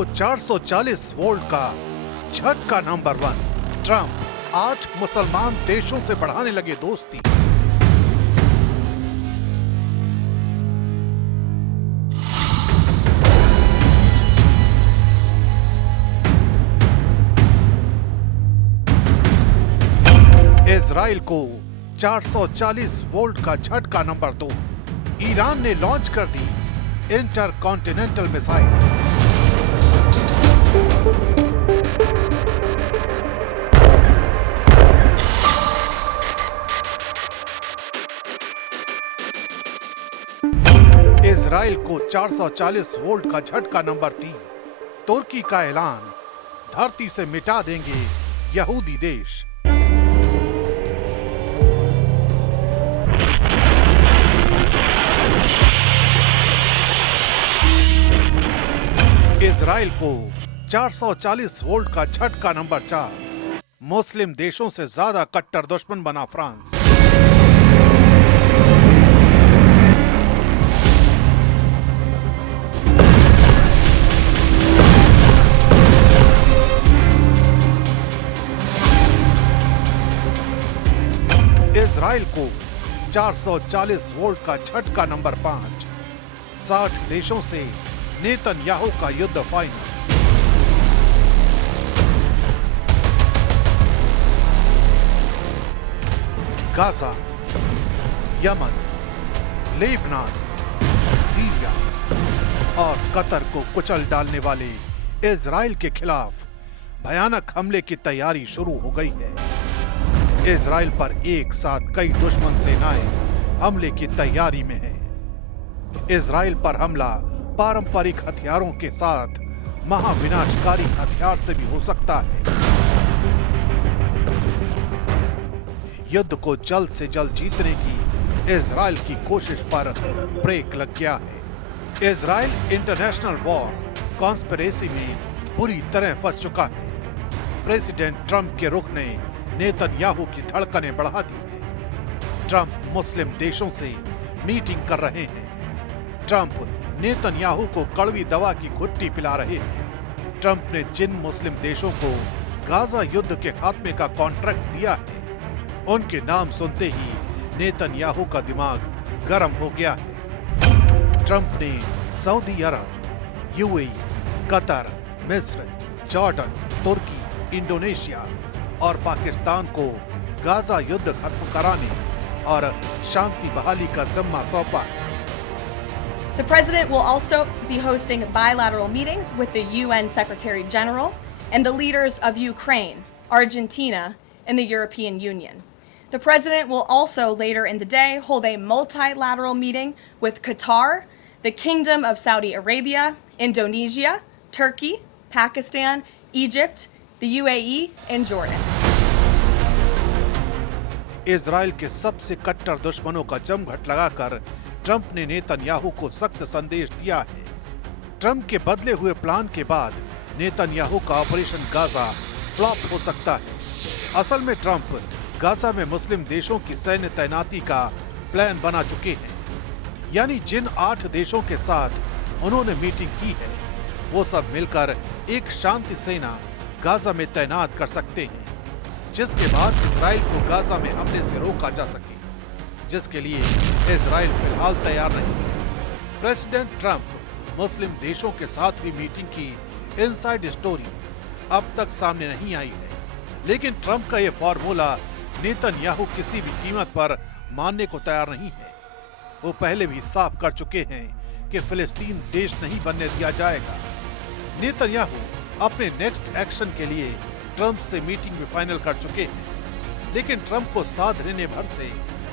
को 440 वोल्ट का झटका नंबर 1। ट्रंप 8 मुसलमान देशों से बढ़ाने लगे दोस्ती। इजराइल को 440 वोल्ट का झटका नंबर 2। ईरान ने लॉन्च कर दी इंटरकॉन्टिनेंटल मिसाइल। इजराइल को 440 वोल्ट का झटका नंबर 3। तुर्की का ऐलान, धरती से मिटा देंगे यहूदी देश। इजराइल को 440 वोल्ट का झटका नंबर 4। मुस्लिम देशों से ज्यादा कट्टर दुश्मन बना फ्रांस। इजराइल को 440 वोल्ट का झटका नंबर 5। 60 देशों से नेतन्याहू का युद्ध final. Gaza, Yemen, Lebanon, Syria और कतर को कुचल डालने वाले इजराइल के खिलाफ भयानक हमले की तैयारी शुरू हो गई है। इजराइल पर एक साथ कई दुश्मन सेनाएं हमले की तैयारी में हैं। इजराइल पर हमला पारंपरिक हथियारों के साथ महाविनाशकारी हथियार से भी हो सकता है। युद्ध को जल्द से जल्द जीतने की इजराइल की कोशिश पर ब्रेक लग गया है। इजराइल इंटरनेशनल वॉर कॉन्स्पिरेसी में बुरी तरह फंस चुका है। प्रेसिडेंट ट्रंप के रुख ने नेतन्याहू की धड़कनें बढ़ा दी हैं। ट्रंप मुस्लिम देशों से मीटिंग कर रहे हैं। ट्रंप नेतन्याहू को कड़वी दवा की घुट्टी पिला रहे हैं। ट्रंप ने जिन मुस्लिम देशों को गाजा युद्ध के खात्मे का कॉन्ट्रैक्ट दिया है, उनके नाम सुनते ही नेतन्याहू का दिमाग गर्म हो गया है। ट्रंप ने सऊदी अरब, यूएई, कतर, मिस्र, जॉर्डन, तुर्की, इंडोनेशिया और पाकिस्तान को गाजा युद्ध खत्म कराने और शांति बहाली का जिम्मा सौंपा। The president will also be hosting bilateral meetings with the UN Secretary General and the leaders of Ukraine, Argentina, and the European Union. The president will also later in the day hold a multilateral meeting with Qatar, the Kingdom of Saudi Arabia, Indonesia, Turkey, Pakistan, Egypt, the UAE, and Jordan. Israel के सबसे कट्टर दुश्मनों का जमघट लगाकर Trump ने Netanyahu को सख्त संदेश दिया है। ट्रंप के बदले हुए प्लान के बाद नेतन्याहू का ऑपरेशन गाजा फ्लॉप हो सकता है। असल में ट्रंप गाजा में मुस्लिम देशों की सैन्य तैनाती का प्लान बना चुके हैं। यानी जिन 8 देशों के साथ उन्होंने मीटिंग की है, वो सब मिलकर एक शांति सेना गाजा में तैनात कर सकते हैं, जिसके बाद इजराइल को गाजा में हमले से रोका जा सके, जिसके लिए इजराइल फिलहाल तैयार नहीं है। प्रेसिडेंट ट्रंप मुस्लिम देशों के साथ भी मीटिंग की इनसाइड स्टोरी अब तक सामने नहीं आई है, लेकिन ट्रंप का यह फॉर्मूला नेतन्याहू किसी भी कीमत पर मानने को तैयार नहीं है। वो पहले भी साफ कर चुके हैं कि फिलिस्तीन देश नहीं बनने दिया जाएगा। नेतन्याहू अपने नेक्स्ट एक्शन के लिए ट्रंप से मीटिंग में फाइनल कर चुके हैं, लेकिन ट्रंप को साथ रहने भर से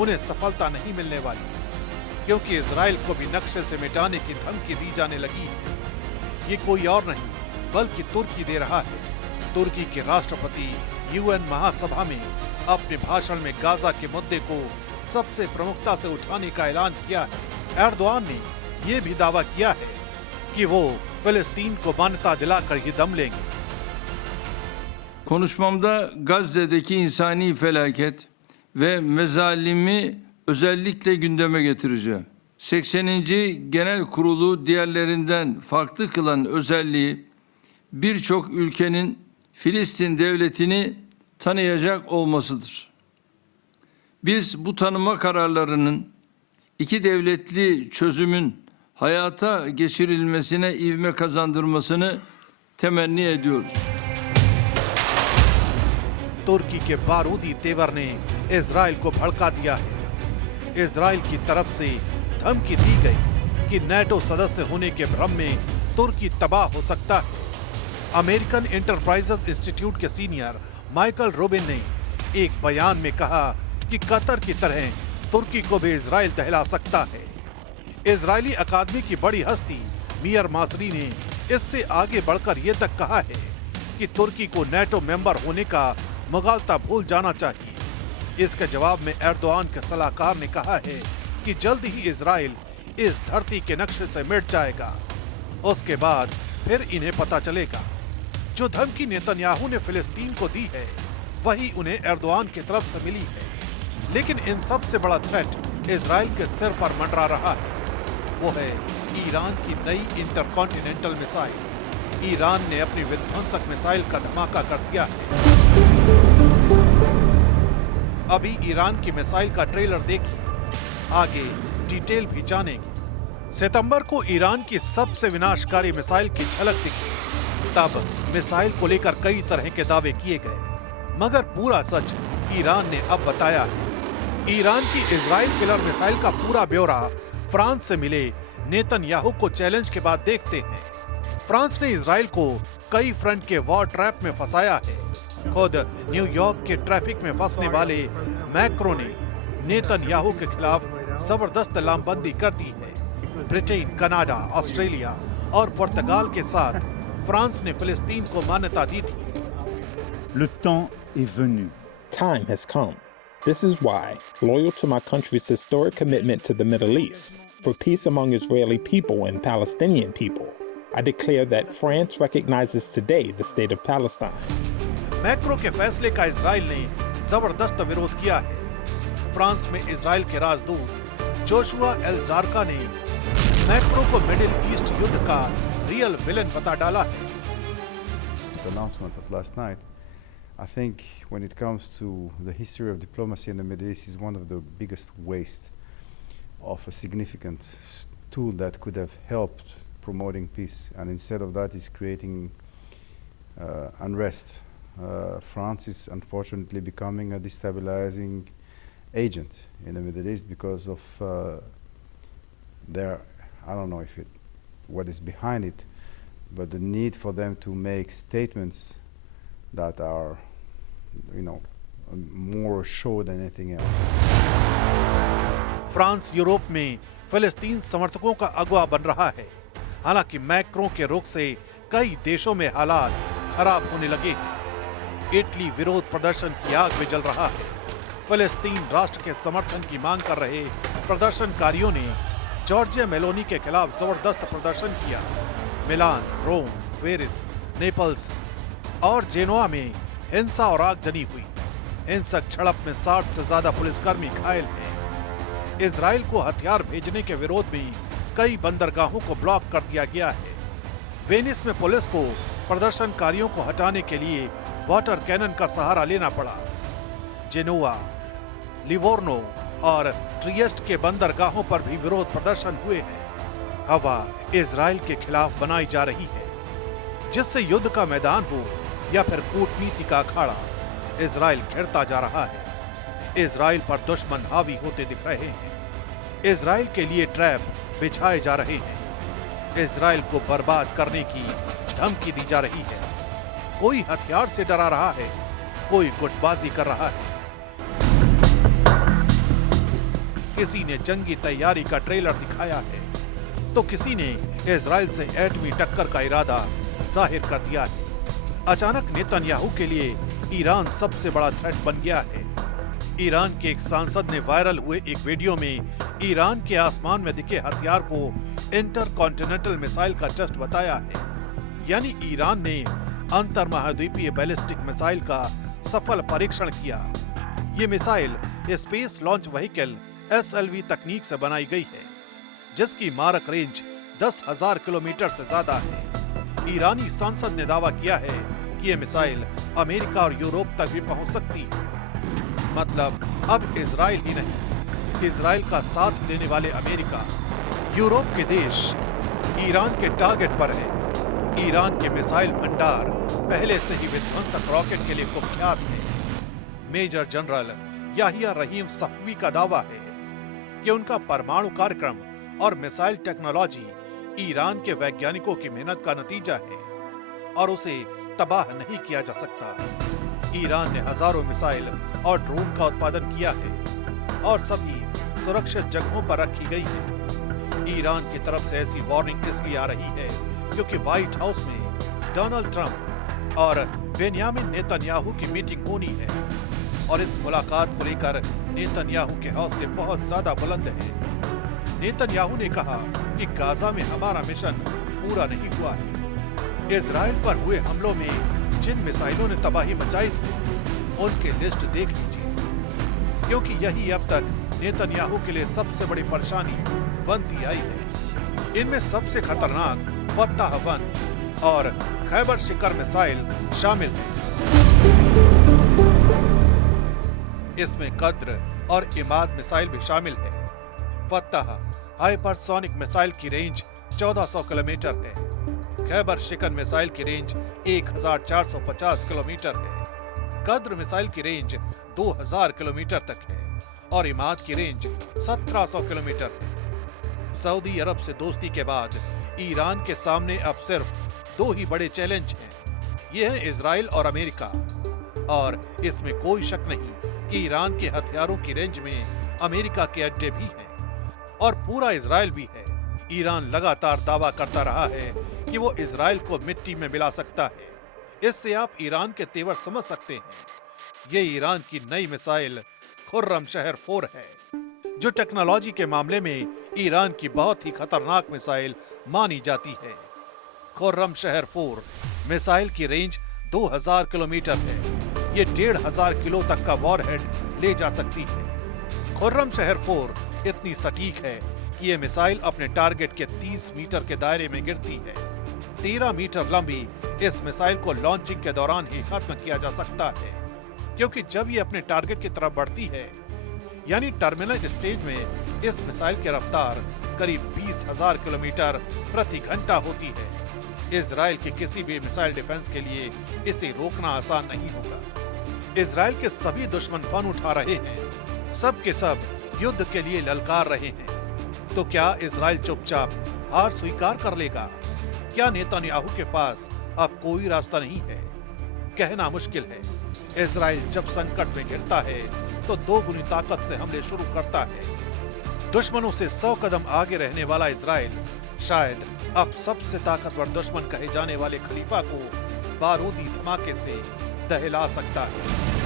उन्हें सफलता नहीं मिलने वाली, क्योंकि इजराइल को भी नक्शे से मिटाने की धमकी दी जाने लगी है। ये कोई और नहीं बल्कि तुर्की दे रहा है। तुर्की के राष्ट्रपति यूएन महासभा में अपने भाषण में गाजा के मुद्दे को सबसे प्रमुखता से उठाने का ऐलान किया है। एर्दोआन ने यह भी दावा किया है कि वो फिलिस्तीन को मान्यता दिलाकर ये दम लेंगे। Konuşmamda Gazze'deki insani felaket ve mezalimi özellikle gündeme getireceğim. 80. Genel Kurulu diğerlerinden farklı kılan özelliği birçok ülkenin Filistin devletini tanıyacak olmasıdır. Biz bu tanıma kararlarının iki devletli çözümün hayata geçirilmesine ivme kazandırmasını temenni ediyoruz. तुर्की के बारूदी तेवर ने Israel को भड़का दिया है। Israel की तरफ से धमकी दी गई कि नेटो सदस्य होने के भ्रम में तुर्की तबाह हो सकता है। अमेरिकन एंटरप्राइजेस इंस्टीट्यूट के सीनियर माइकल रोबिन ने एक बयान में कहा कि कतर की तरह तुर्की को भी इजराइल दहला सकता है। इजरायली अकादमी की बड़ी हस्ती मियर मासरी ने इससे आगे बढ़कर यह तक कहा है कि तुर्की को नेटो मेंबर होने का मुगालता भूल जाना चाहिए। इसके जवाब में एर्दोआन के सलाहकार ने कहा है कि जल्द ही इजराइल इस धरती के नक्शे से मिट जाएगा। उसके बाद फिर इन्हें पता चलेगा। जो धमकी नेतन्याहू ने फिलिस्तीन को दी है वही उन्हें एर्दोआन की तरफ से मिली है। लेकिन इन सब से बड़ा थ्रेट इजराइल के सिर पर मंडरा रहा है, वो है ईरान की नई इंटरकॉन्टिनेंटल मिसाइल। ईरान ने अपनी विध्वंसक मिसाइल का धमाका कर दिया है। अभी ईरान की मिसाइल का ट्रेलर देखिए, आगे डिटेल भी जानेंगे। सितंबर को ईरान की सबसे विनाशकारी मिसाइल की झलक दिखी। तब मिसाइल को लेकर कई तरह के दावे किए गए, मगर पूरा सच ईरान ने अब बताया है। ईरान की इजराइल किलर मिसाइल का पूरा ब्यौरा फ्रांस से मिले नेतन्याहू को चैलेंज के बाद देखते हैं। फ्रांस ने इजराइल को कई फ्रंट के वॉर ट्रैप में फंसाया है। खुद न्यूयॉर्क के ट्रैफिक में फंसने वाले मैक्रो ने नेतन्याहू के खिलाफ जबरदस्त लामबंदी कर दी है। ब्रिटेन, कनाडा, ऑस्ट्रेलिया और पुर्तगाल के साथ फ्रांस ने फिलिस्तीन को मान्यता दी थी। Le temps est venu. Time has come. This is why, loyal to my country's historic commitment to the Middle East, for peace among Israeli people and Palestinian people, I declare that France recognizes today the state of Palestine. Macro के फैसले का Israel ने जबरदस्त विरोध किया है। France में Israel के राजदूत जोशुआ एल जारका ने मैक्रो को मिडिल ईस्ट युद्ध का रियल विलेन बता डाला है। The announcement of last night, I think when it comes to the history of diplomacy in the Middle East, is one of the biggest waste of a significant tool that could have helped promoting peace, and instead of that is creating unrest. France is unfortunately becoming a destabilizing agent in the Middle East because of their, I don't know what is behind it, but the need for them to make statements that are, more show than anything else. France Europe में फिलिस्तीन समर्थकों का अगुवा बन रहा है। हालांकि macro के रुख से कई देशों में हालात खराब होने लगे हैं। इटली विरोध प्रदर्शन की आग में जल रहा है। फिलिस्तीन राष्ट्र के समर्थन की मांग कर रहे प्रदर्शनकारियों ने जॉर्जिया मेलोनी के खिलाफ जबरदस्त प्रदर्शन किया। मिलान, रोम, वेरिस, नेपल्स और जेनोआ में हिंसा और आगजनी हुई। हिंसक झड़प में 60 से ज्यादा पुलिसकर्मी घायल हैं। इजराइल को हथियार भेजने के विरोध में कई बंदरगाहों को ब्लॉक कर दिया गया है। वेनिस में पुलिस को प्रदर्शनकारियों को हटाने के लिए वाटर कैनन का सहारा लेना पड़ा। जेनोआ, लिवोर्नो और ट्रिएस्ट के बंदरगाहों पर भी विरोध प्रदर्शन हुए हैं। हवा इजराइल के खिलाफ बनाई जा रही है, जिससे युद्ध का मैदान हो या फिर कूटनीति का अखाड़ा, इजराइल घिरता जा रहा है। इजराइल पर दुश्मन हावी होते दिख रहे हैं। इजराइल के लिए ट्रैप बिछाए जा रहे हैं। इजराइल को बर्बाद करने की धमकी दी जा रही है। कोई हथियार से डरा रहा है, कोई गुटबाजी कर रहा है। किसी ने जंगी तैयारी का ट्रेलर दिखाया है, तो किसी ने इजराइल से एटमी टक्कर का इरादा जाहिर कर दिया है। अचानक नेतन्याहू के लिए ईरान सबसे बड़ा थ्रेट बन गया है। ईरान के एक सांसद ने वायरल हुए एक वीडियो में ईरान के आसमान में दिखे हथियार को इंटरकॉन्टिनेंटल मिसाइल का टेस्ट बताया है। यानी ईरान ने अंतर महाद्वीपीय बैलिस्टिक मिसाइल का सफल परीक्षण किया। ये missile space launch vehicle SLV तकनीक से बनाई गई है, जिसकी मारक रेंज 10,000 किलोमीटर से ज्यादा है। ईरानी सांसद ने दावा किया है कि ये मिसाइल अमेरिका और यूरोप तक भी पहुंच सकती है। मतलब अब इजराइल ही नहीं, इजराइल का साथ देने वाले अमेरिका, यूरोप के देश ईरान के टारगेट पर है। ईरान के मिसाइल भंडार पहले से ही विध्वंसक रॉकेट के लिए कुख्यात है। मेजर जनरल याहिया रहीम सफवी का दावा है कि उनका परमाणु कार्यक्रम और मिसाइल टेक्नोलॉजी ईरान के वैज्ञानिकों की मेहनत का नतीजा है और उसे तबाह नहीं किया जा सकता। ईरान ने हजारों मिसाइल और ड्रोन का उत्पादन किया है और सभी सुरक्षित जगहों पर रखी गई है। ईरान की तरफ से ऐसी वार्निंग इसलिए आ रही है क्योंकि व्हाइट हाउस में डोनाल्ड ट्रंप और बेन्यामिन नेतन्याहू की मीटिंग होनी है और इस मुलाकात को लेकर नेतन्याहू के हौसले बहुत ज्यादा बुलंद हैं। नेतन्याहू ने कहा कि गाजा में हमारा मिशन पूरा नहीं हुआ है। इजराइल पर हुए हमलों में जिन मिसाइलों ने तबाही मचाई थी उनकी लिस्ट देख लीजिए, क्योंकि यही अब तक नेतन्याहू के लिए सबसे बड़ी परेशानी बनती आई है। इनमें सबसे खतरनाक फत्ताह 1 और खैबर शिकर मिसाइल शामिल हैं। इसमें कद्र और इमाद मिसाइल भी शामिल है। फत्ताह हाइपरसोनिक मिसाइल की रेंज 1400 किलोमीटर है। खैबर शिकन मिसाइल की रेंज 1450 किलोमीटर है। कद्र मिसाइल की रेंज 2000 किलोमीटर तक है और इमाद की रेंज 1700 किलोमीटर है। सऊदी अरब से दोस्ती के बाद ईरान के सामने अब सिर्फ दो ही बड़े चैलेंज हैं। ये हैं इजराइल और अमेरिका, और इसमें कोई शक नहीं कि ईरान के हथियारों की रेंज में अमेरिका के अड्डे भी हैं और पूरा इजराइल भी है। ईरान लगातार दावा करता रहा है कि वो इजराइल को मिट्टी में मिला सकता है। इससे आप ईरान के तेवर समझ सकते हैं। ये ईरान की नई मिसाइल खुर्रम शहर 4 है, जो टेक्नोलॉजी के मामले में ईरान की बहुत ही खतरनाक मिसाइल मानी जाती है। खुर्रम शहर 4 मिसाइल की रेंज 2000 किलोमीटर है। ये 1500 किलो तक का वॉरहेड ले जा सकती है। खुर्रम शहर 4 इतनी सटीक है कि ये मिसाइल अपने टारगेट के 30 मीटर के दायरे में गिरती है। 13 मीटर लंबी इस मिसाइल को लॉन्चिंग के दौरान ही खत्म किया जा सकता है, क्योंकि जब ये अपने टारगेट की तरफ बढ़ती है, यानी टर्मिनल स्टेज में, इस मिसाइल की रफ्तार करीब 20,000 किलोमीटर प्रति घंटा होती है। इजराइल के किसी भी मिसाइल डिफेंस के लिए इसे रोकना आसान नहीं होगा। इजराइल के सभी दुश्मन फन उठा रहे हैं, सब के सब युद्ध के लिए ललकार रहे हैं। तो क्या इजराइल चुपचाप हार स्वीकार कर लेगा? क्या नेतन्याहू के पास अब कोई रास्ता नहीं है? कहना मुश्किल है। इजराइल जब संकट में घिरता है तो दोगुनी ताकत से हमले शुरू करता है। दुश्मनों से 100 कदम आगे रहने वाला इजराइल शायद अब सबसे ताकतवर दुश्मन कहे जाने वाले खलीफा को बारूदी धमाके से दहला सकता है।